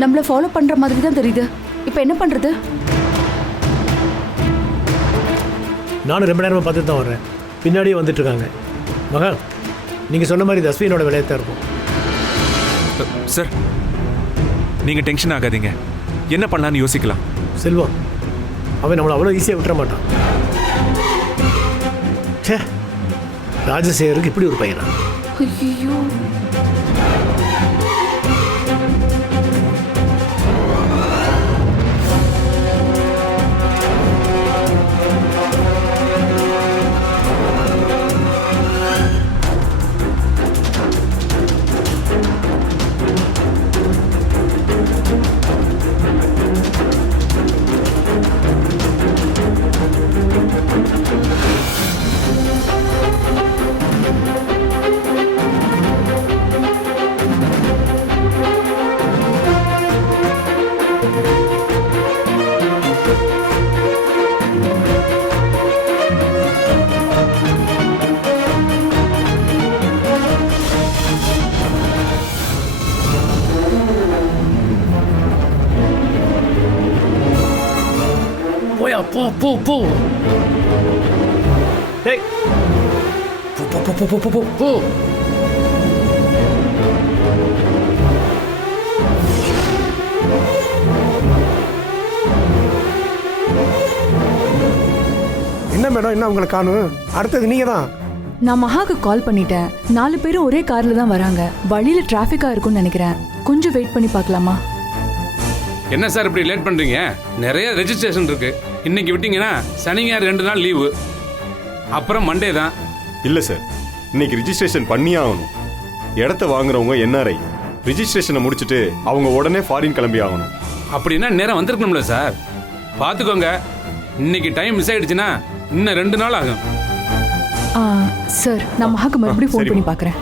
நம்மள ஃபாலோ பண்ற மாதிரி தான் தெரியுது. இப்போ என்ன பண்றது? நானும் ரொம்ப நேரமாக பார்த்துட்டு தான் வர்றேன். பின்னாடியே வந்துட்டு இருக்காங்க. மகா, நீங்கள் சொன்ன மாதிரி இது அஸ்வினோட விளையாட்டு இருக்கும். சார், நீங்கள் டென்ஷன் ஆகாதீங்க. என்ன பண்ணலான்னு யோசிக்கலாம். செல்வம், அவன் நம்மளை அவ்வளோ ஈஸியாக விட்டுற மாட்டான். சே, ராஜசேகருக்கு இப்படி ஒரு பையனா? ஐயோ, போயா, போ போ போ. டேய், போ போ போ போ போ போ போ. என்ன மேடம், என்ன உங்களை காணும்? அடுத்தது நீங்க தான். நான் மகாக்கு கால் பண்ணிட்டேன். 4 பேரும் ஒரே கார்ல தான் வராங்க. வழியில டிராஃபிக்கா இருக்கும்னு நினைக்கிறேன். கொஞ்சம் வெயிட் பண்ணி பார்க்கலாமா? என்ன சார் இப்படி லேட் பண்றீங்க? நிறைய ரெஜிஸ்ட்ரேஷன் இருக்கு. இன்னைக்கு விட்டீங்கன்னா சனி ஞாயிறு 2 நாள் லீவு, அப்புறம் மண்டே தான். இல்லை சார், இன்னைக்கு ரிஜிஸ்ட்ரேஷன் பண்ணியே ஆகணும். இடத்த வாங்குறவங்க என்ஆர்ஐ. ரிஜிஸ்ட்ரேஷனை முடிச்சுட்டு அவங்க உடனே ஃபாரின் கிளம்பி ஆகணும். அப்படின்னா நேரம் வந்திருக்கணும்ல சார். பார்த்துக்கோங்க, இன்னைக்கு டைம் மிஸ் ஆயிடுச்சுன்னா இன்னும் 2 நாள் ஆகும். சார், நான் மகாக்கு மறுபடியும் ஃபோன் பண்ணி பார்க்குறேன்.